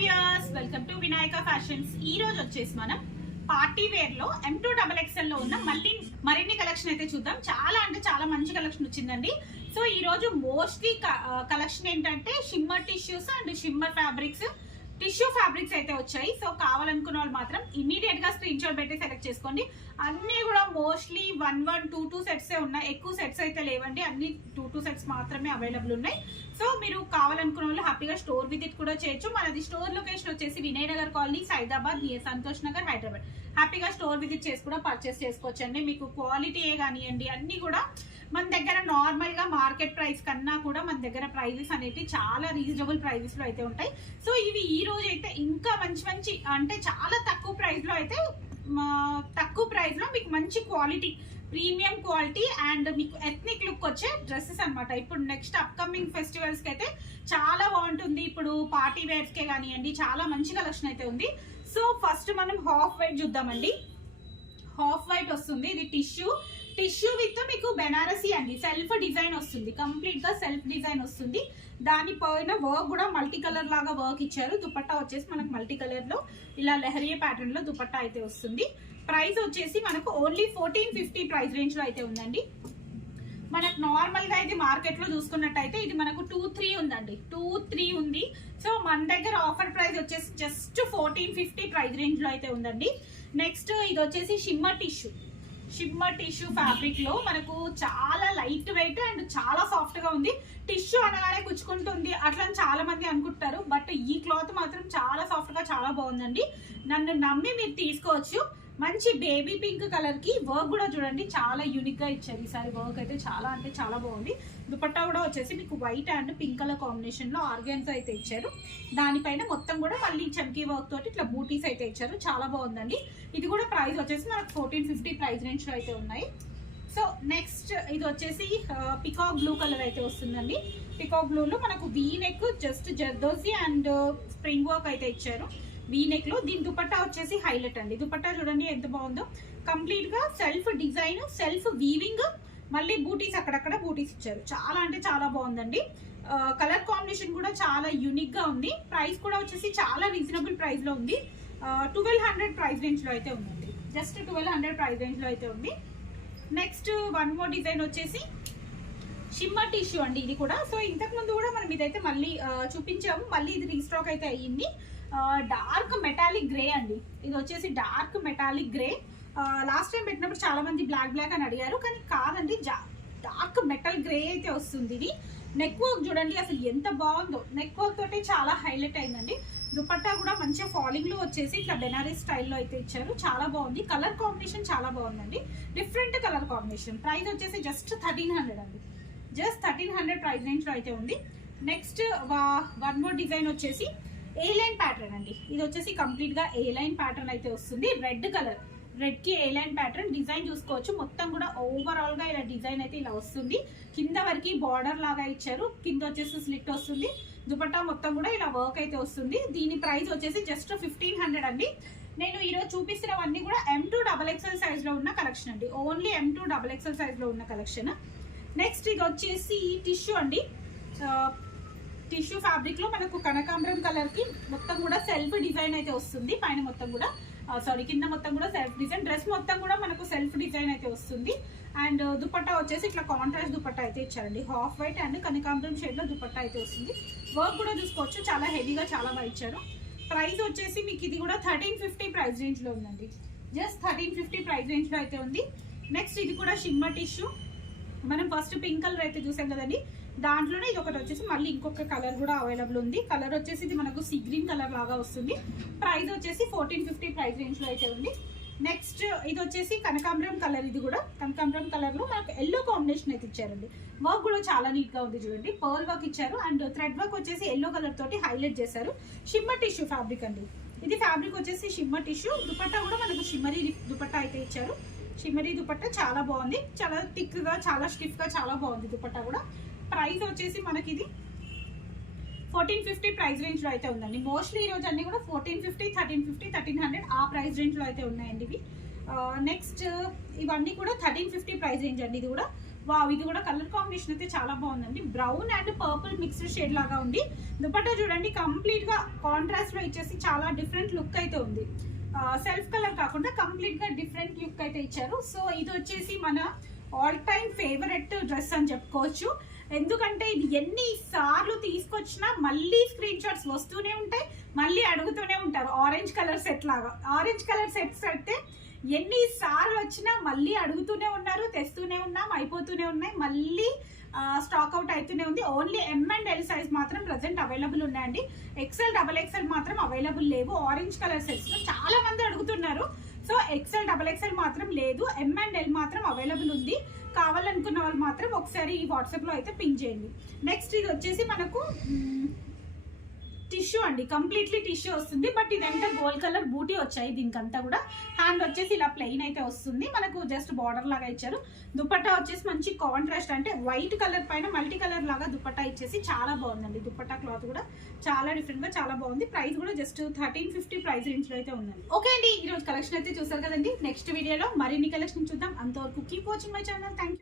Viewers, welcome to Vinayaka fashions. ఈ రోజు వచ్చేసి మనం పార్టీ వేర్ లో M2XXL లో ఉన్న మరిన్ని కలెక్షన్ అయితే చూద్దాం. చాలా అంటే చాలా మంచి కలెక్షన్ వచ్చిందండి. సో ఈ రోజు మోస్ట్లీ కలెక్షన్ ఏంటంటే shimmer tissues and shimmer fabrics, tissue fabrics అయితే వచ్చాయి. సో కావాలనుకున్న వాళ్ళు మాత్రం ఇమీడియట్ గా స్క్రీన్ షాట్ పెట్టి సెలెక్ట్ చేసుకోండి. అన్ని కూడా మోస్ట్లీ 1-2 సెట్స్ ఉన్నాయి, ఎక్కువ సెట్స్ అయితే లేవండి. అన్ని 2 సెట్స్ మాత్రమే అవైలబుల్ ఉన్నాయి. సో మీరు కావాలనుకున్న వాళ్ళు హ్యాపీగా స్టోర్ విజిట్ కూడా చేయొచ్చు. మనది స్టోర్ లొకేషన్ వచ్చేసి వినయనగర్ కాలనీ, సైదాబాద్, నియర్ సంతోష్ నగర్, హైదరాబాద్. హ్యాపీగా స్టోర్ విజిట్ చేసి కూడా పర్చేస్ చేసుకోవచ్చు అండి. మీకు క్వాలిటీయే కానివ్వండి అన్ని కూడా మన దగ్గర నార్మల్ గా మార్కెట్ ప్రైస్ కన్నా కూడా మన దగ్గర ప్రైజెస్ అనేవి చాలా రీజనబుల్ ప్రైజెస్ లో అయితే ఉంటాయి. సో ఇవి ఈ రోజు అయితే ఇంకా మంచి అంటే చాలా తక్కువ ప్రైస్ లో అయితే మీకు మంచి క్వాలిటీ, ప్రీమియం క్వాలిటీ అండ్ మీకు ఎథ్నిక్ లుక్ వచ్చే డ్రెస్సెస్ అనమాట. ఇప్పుడు నెక్స్ట్ అప్కమింగ్ ఫెస్టివల్స్ కి అయితే చాలా బాగుంటుంది. ఇప్పుడు పార్టీ వేర్స్ కే కానివ్వండి చాలా మంచి కలెక్షన్ అయితే ఉంది. సో ఫస్ట్ మనం హాఫ్ వైట్ చూద్దామండి. హాఫ్ వైట్ వస్తుంది. ఇది టిష్యూ విత్ మీకు బెనారసీ అండి. సెల్ఫ్ డిజైన్ వస్తుంది, కంప్లీట్ గా సెల్ఫ్ డిజైన్ వస్తుంది. దానిపైన వర్క్ కూడా మల్టీ కలర్ లాగా వర్క్ ఇచ్చారు. దుపట్టా వచ్చేసి మనకు మల్టీ కలర్ లో ఇలా లెహరియా ప్యాటర్న్ లో దుపట్టా అయితే వస్తుంది. ప్రైస్ వచ్చేసి మనకు ఓన్లీ 1450 ప్రైస్ రేంజ్ లో అయితే ఉందండి. మనకు నార్మల్ గా ఇది మార్కెట్ లో చూసుకున్నట్టయితే ఇది మనకు 2-3 ఉందండి, 2-3 ఉంది. సో మన దగ్గర ఆఫర్ ప్రైస్ వచ్చేసి జస్ట్ 1450 ప్రైస్ రేంజ్ లో అయితే ఉందండి. నెక్స్ట్ ఇది వచ్చేసి షిమ్మర్ టిష్యూ ఫ్యాబ్రిక్ లో మనకు చాలా లైట్ వెయిట్ అండ్ చాలా సాఫ్ట్ గా ఉంది. టిష్యూ అనగానే కుచ్చుకుంటుంది అట్లా చాలా మంది అనుకుంటారు, బట్ ఈ క్లాత్ మాత్రం చాలా సాఫ్ట్ గా చాలా బాగుందండి. నన్ను నమ్మి మీరు తీసుకోవచ్చు. మంచి బేబీ పింక్ కలర్ కి వర్క్ కూడా చూడండి చాలా యూనిక్ గా ఇచ్చారు. ఈసారి వర్క్ అయితే చాలా అంటే చాలా బాగుంది. దుపట్టా కూడా వచ్చేసి మీకు white and pink colour combination లో ఆర్గాన్స్ అయితే ఇచ్చారు. దానిపైన మొత్తం కూడా మళ్ళీ చమ్కీ వర్క్ తోటి ఇట్లా బూటీస్ అయితే ఇచ్చారు. చాలా బాగుందండి. ఇది కూడా ప్రైస్ వచ్చేసి మనకు 1450 ప్రైస్ రేంజ్ లో అయితే ఉన్నాయి. సో నెక్స్ట్ ఇది వచ్చేసి పికాక్ బ్లూ కలర్ అయితే వస్తుందండి. పికాక్ బ్లూ లో మనకు V neck, just zardozi and spring work అయితే ఇచ్చారు వీ నెక్ లో. దీని దుపట్టా వచ్చేసి హైలైట్ అండి. దుపట్టా చూడండి ఎంత బాగుందో, కంప్లీట్ గా సెల్ఫ్ డిజైన్, సెల్ఫ్ వీవింగ్, మళ్ళీ బూటీస్ అక్కడక్కడ బూటీస్ ఇచ్చారు. చాలా అంటే చాలా బాగుందండి. కలర్ కాంబినేషన్ కూడా చాలా యూనిక్ గా ఉంది. ప్రైస్ కూడా వచ్చేసి చాలా రీజనబుల్ ప్రైస్ లో ఉంది. 1200 ప్రైస్ రేంజ్ లో అయితే ఉందండి. జస్ట్ 1200 ప్రైస్ రేంజ్ లో అయితే ఉంది. నెక్స్ట్ వన్ మోర్ డిజైన్ వచ్చేసి షిమ్మర్ టిష్యూ అండి. ఇది కూడా సో ఇంతకు ముందు కూడా మనం ఇదైతే మళ్ళీ చూపించాము, మళ్ళీ ఇది రీస్టాక్ అయితే అయ్యింది. డార్క్ మెటాలిక్ గ్రే అండి. ఇది వచ్చేసి dark metallic grey. Last time పెట్టినప్పుడు చాలా మంది బ్లాక్ అని అడిగారు, కానీ కాదండి, డార్క్ మెటల్ గ్రే అయితే వస్తుంది. ఇది నెక్ వర్క్ చూడండి అసలు ఎంత బాగుందో. నెక్ వర్క్ తోటి చాలా హైలైట్ అయిందండి. దుపట్టా కూడా మంచిగా ఫాలింగ్ లో వచ్చేసి ఇట్లా బెనారస్ స్టైల్లో అయితే ఇచ్చారు. చాలా బాగుంది. కలర్ కాంబినేషన్ చాలా బాగుందండి, డిఫరెంట్ కలర్ కాంబినేషన్. ప్రైస్ వచ్చేసి జస్ట్ 1300 అండి. జస్ట్ 1300 ప్రైస్ రేంజ్ లో అయితే ఉంది. నెక్స్ట్ వన్ మోర్ డిజైన్ వచ్చేసి ఏ లైన్ ప్యాటర్న్ అండి. ఇది వచ్చేసి కంప్లీట్ గా ఏ లైన్ ప్యాటర్న్ అయితే వస్తుంది. రెడ్ కలర్, రెడ్ కి ఏ లైన్ ప్యాటర్న్ డిజైన్ చూసుకోవచ్చు. మొత్తం కూడా ఓవరాల్ గా ఇలా డిజైన్ అయితే ఇలా వస్తుంది. కింద వరకు బార్డర్ లాగా ఇచ్చారు, కింద వచ్చేసి స్లిట్ వస్తుంది. దుపట్టా మొత్తం కూడా ఇలా వర్క్ అయితే వస్తుంది. దీని ప్రైస్ వచ్చేసి జస్ట్ 1500 అండి. నేను ఈరోజు చూపిస్తున్నవన్నీ కూడా M2XXL సైజ్ లో ఉన్న కలెక్షన్ అండి. ఓన్లీ M2XXL సైజ్ లో ఉన్న కలెక్షన్. నెక్స్ట్ ఇది వచ్చేసి టిష్యూ అండి. టిష్యూ ఫ్యాబ్రిక్ లో మనకు కనకాంబరం కలర్ కి మొత్తం కూడా సెల్ఫ్ డిజైన్ అయితే వస్తుంది. పైన మొత్తం కూడా కింద మొత్తం కూడా సెల్ఫ్ డిజైన్. డ్రెస్ మొత్తం కూడా మనకు సెల్ఫ్ డిజైన్ అయితే వస్తుంది. అండ్ దుపట్టా వచ్చేసి ఇట్లా కాంట్రాస్ట్ దుపట్టా అయితే ఇచ్చారండి. హాఫ్ వైట్ అండ్ కనకాంబరం షేడ్ లో దుపట్టా అయితే వస్తుంది. వర్క్ కూడా చూసుకోవచ్చు, చాలా హెవీగా చాలా బాగా ఇచ్చారు. ప్రైస్ వచ్చేసి మీకు ఇది కూడా 1350 ప్రైస్ రేంజ్ లో ఉందండి. జస్ట్ 1350 ప్రైస్ రేంజ్ లో అయితే ఉంది. నెక్స్ట్ ఇది కూడా షిమ్మర్ టిష్యూ. మనం ఫస్ట్ పింక్ కలర్ అయితే చూసాం కదండి, దాంట్లోనే ఇది ఒకటి వచ్చేసి మళ్ళీ ఇంకొక కలర్ కూడా అవైలబుల్ ఉంది. కలర్ వచ్చేసి ఇది మనకు సీ గ్రీన్ కలర్ లాగా వస్తుంది. ప్రైస్ వచ్చేసి 1450 ప్రైస్ రేంజ్ లో అయితే ఉంది. నెక్స్ట్ ఇది వచ్చేసి కనకాంబరం కలర్. ఇది కూడా కనకాంబరం కలర్ లో మనకు ఎల్లో కాంబినేషన్ అయితే ఇచ్చారండి. వర్క్ కూడా చాలా నీట్ గా ఉంది చూడండి. పర్ల్ వర్క్ ఇచ్చారు అండ్ థ్రెడ్ వర్క్ వచ్చేసి ఎల్లో కలర్ తోటి హైలైట్ చేశారు. షిమ్మర్ టిష్యూ ఫ్యాబ్రిక్ అండి. ఇది ఫ్యాబ్రిక్ వచ్చేసి షిమ్మర్ టిష్యూ. దుపట్టా కూడా మనకు షిమ్మరీ దుపట్టా అయితే ఇచ్చారు. షిమ్మరీ దుపట్టా చాలా బాగుంది, చాలా థిక్ గా చాలా స్టిఫ్ గా చాలా బాగుంది దుపట్టా కూడా. ప్రైస్ వచ్చేసి మనకి ఇది 1450 ప్రైస్ రేంజ్ లో అయితే ఉందండి. మోస్ట్లీ ఈ రోజు అన్ని కూడా 1450, 1350, 1300 ఆ ప్రైస్ రేంజ్ లో అయితే ఉన్నాయండి ఇవి. నెక్స్ట్ ఇవన్నీ కూడా 1350 ప్రైస్ రేంజ్ అండి. ఇది కూడా వావ్, ఇది కూడా కలర్ కాంబినేషన్ అయితే చాలా బాగుందండి. Brown and purple mixed shade లాగా ఉంది. దుపట్టా చూడండి కంప్లీట్ గా కాంట్రాస్ట్ లో ఇచ్చేసి చాలా డిఫరెంట్ లుక్ అయితే ఉంది. సెల్ఫ్ కలర్ కాకుండా కంప్లీట్ గా డిఫరెంట్ లుక్ అయితే ఇచ్చారు. సో ఇది వచ్చేసి మన ఆల్ టైమ్ ఫేవరెట్ డ్రెస్ అని చెప్పుకోవచ్చు. ఎందుకంటే ఇది ఎన్నిసార్లు తీసుకొచ్చినా మళ్ళీ స్క్రీన్ షాట్స్ వస్తూనే ఉంటాయి, మళ్ళీ అడుగుతూనే ఉంటారు. ఆరెంజ్ కలర్ సెట్ లాగా, ఆరెంజ్ కలర్ సెట్స్ అయితే ఎన్నిసార్లు వచ్చినా మళ్ళీ అడుగుతూనే ఉన్నారు, తెస్తూనే ఉన్నాం, అయిపోతూనే ఉన్నాయి, మళ్ళీ స్టాక్ అవుట్ అవుతూనే ఉంది. ఓన్లీ M&L సైజ్ మాత్రం ప్రజెంట్ అవైలబుల్ ఉన్నాయండి. XL XXL మాత్రం అవైలబుల్ లేవు. ఆరెంజ్ కలర్ సెట్స్ లో చాలా మంది అడుగుతున్నారు. సో XL XXL మాత్రం లేదు, M&L మాత్రం అవైలబుల్ ఉంది. కావాలనుకున్న వాళ్ళు మాత్రం ఒకసారి ఈ వాట్సాప్ లో అయితే పింక్ చేయండి. నెక్స్ట్ ఇది వచ్చేసి మనకు టిష్యూ అండి, కంప్లీట్లీ టిష్యూ వస్తుంది. బట్ ఇదంతా గోల్డ్ కలర్ బూటీ వచ్చాయి దీనికంతా కూడా. హ్యాండ్ వచ్చేసి ఇలా ప్లెయిన్ అయితే వస్తుంది, మనకు జస్ట్ బార్డర్ లాగా ఇచ్చారు. దుపట్టా వచ్చేసి మంచి కాంట్రాస్ట్, అంటే వైట్ కలర్ పైన మల్టీ కలర్ లాగా దుపట్టా ఇచ్చేసి చాలా బాగుందండి. దుపట్టా క్లాత్ కూడా చాలా డిఫరెంట్ గా చాలా బాగుంది. ప్రైస్ కూడా జస్ట్ 1350 ప్రైస్ రేంజ్ లో అయితే ఉందండి. ఓకే అండి, ఈ రోజు కలెక్షన్ అయితే చూసారు కదండి. నెక్స్ట్ వీడియోలో మరిన్ని కలెక్షన్ చూద్దాం. అంతవరకు keep watching my channel. Thank you.